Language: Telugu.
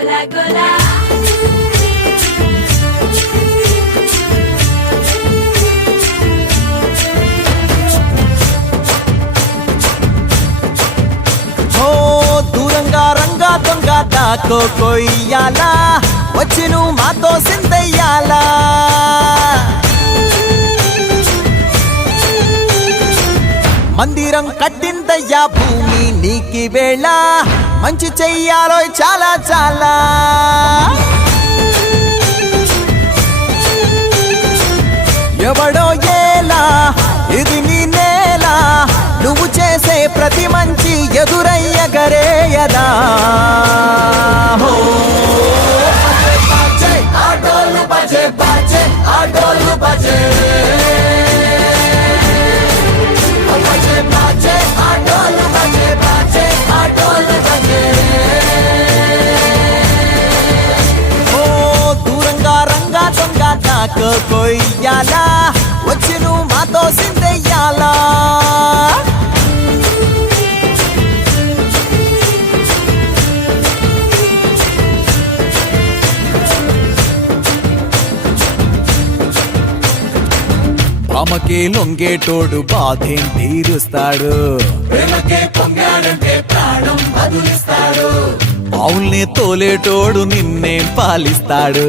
గోలా గోలా దూరంగా రంగా దొంగ దాకో కొయ్యాలా వచ్చి నువ్వు మాతో సిందయ్యాలా మందిరం కట్టిందయ్యా భూమి నీకి వేళ మంచి చెయ్యాలో చాలా చాలా ఎవడో ఏలా ఇది నీ నేల నువ్వు చేసే ప్రతి మంచి ఎదురయ్యగరేయదా ఆటోలు బజే బజే ఆటోలు బజే ఆటోలు బజే బజే ఆటోలు బజే ఓ దూరంగా రంగా దొంగ దాకా కొయ్యాలా వచ్చి నువ్వు మాతో సిందెయ్యాలా ప్రేమకే లొంగేటోడు బాధేం తీరుస్తాడు ప్రేమకే పొంగాడంటే ప్రాణం బదులిస్తాడు పావుల్ని తోలేటోడు నిన్నేం పాలిస్తాడు